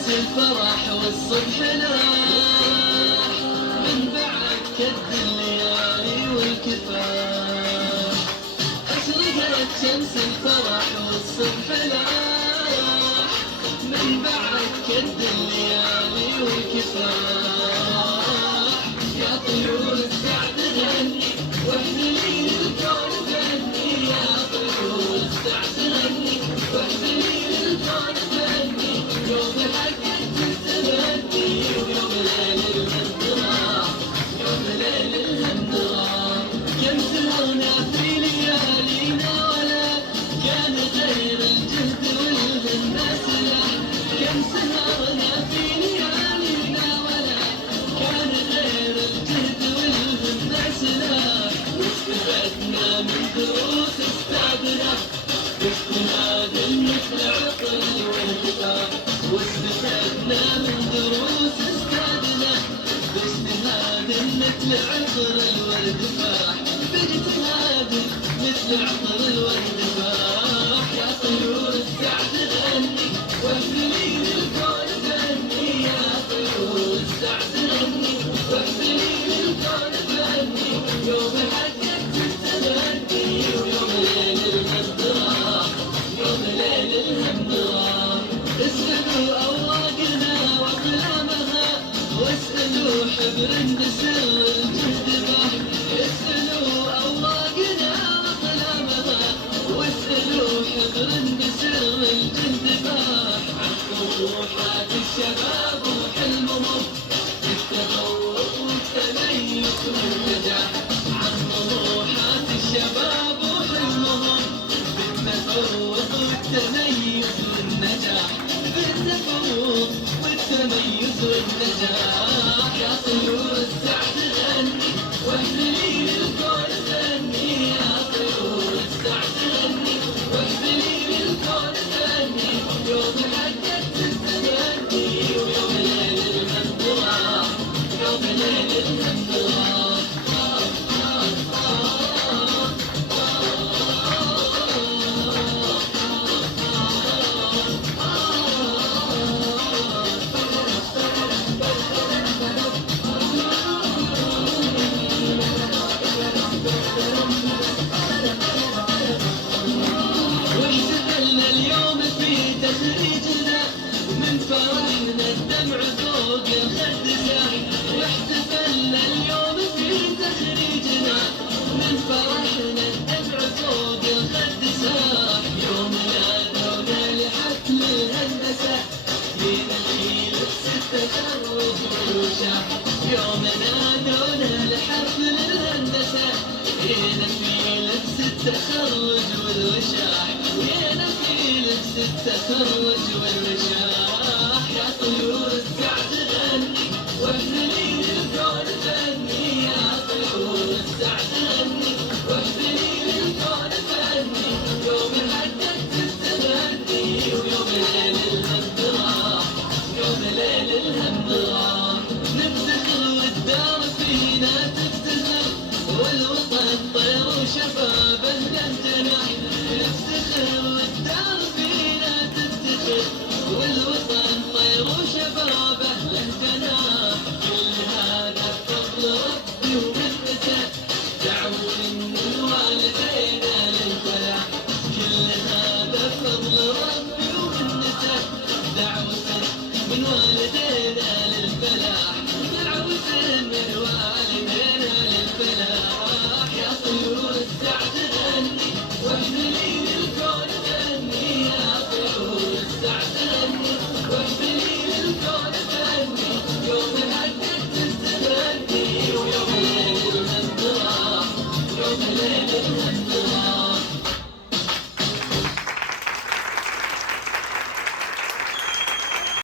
شمس الفرح والصبح لاح، من بعد كد الليالي والكفاح. أشرقت شمس الفرح والصبح لاح، من بعد كد الليالي والكفاح. يا طيور السعد غني واحملي للكون فني، يا طيور السعد غني واحملي للكون فني. يوم حقك التمني ويوم ليل الهم راح، يوم ليل الهم راح. كم سهرنا في ليالينا ولا كان غير الجهد والهمة سلاح. كم سهرنا في ليالينا ولا كان غير الجهد والهمة سلاح. واستفدنا من دروس استاذنا باجتهاد مثل عقل والكفاح. واستفدنا من دروس استاذنا باجتهاد مثل عقل والكفاح. باجتهاد مثل عقل والكفاح. يا طيور السعد غني واحملي للكون فني، يا طيور السعد غني واحملي للكون فني. يوم حقك التمني ويوم ليل الهم راح، يوم ليل الهم راح. اسألوا أوراقنا وأقلامها واسألوا حبر بسر الجهد بح. اسألوا أوراقنا وأقلامها واسألوا حبر بسر الجهد بح. عن طموحات الشباب وحلمهم بالتفوق والتميز والنجاح. عن طموحات الشباب وحلمهم بالتفوق والتميز والنجاح. بالتفوق والتميز والنجاح. يا طيور السعد غني واحملي للكون فني، يا طيور السعد غني واحملي للكون فني. يوم حقك التمني ويوم ليل الهم راح، يوم ليل الهم راح. واحتفلنا اليوم في تخريجنا من فرحنا الدمع فوق الخد ساح. واحتفلنا اليوم في تخريجنا من فرحنا الدمع فوق الخد ساح. يوم نادونا لحفل الهندسة جينا في لبس التخرج والوشاح. يوم نادونا لحفل الهندسة جينا في لبس التخرج والوشاح. جينا في لبس التخرج والوشاح. يا طيور السعد غني واحملي للكون فني، يا طيور السعد غني واحملي للكون فني. يوم حقك التمني ويوم ليل الهم راح، يوم ليل الهم راح. نفتخر والدار فينا تفتخر والوطن طير وشبابه له جناح. نفتخر والدار فينا تفتخر والوطن طير وشبابه له جناح. كل هذا بفضل ربي ومنته، دعوة من الوالدين للفلاح. كل هذا بفضل ربي ومنته، دعوة من والدينا للفلاح. دعوة من والدينا للفلاح. يا طيور السعد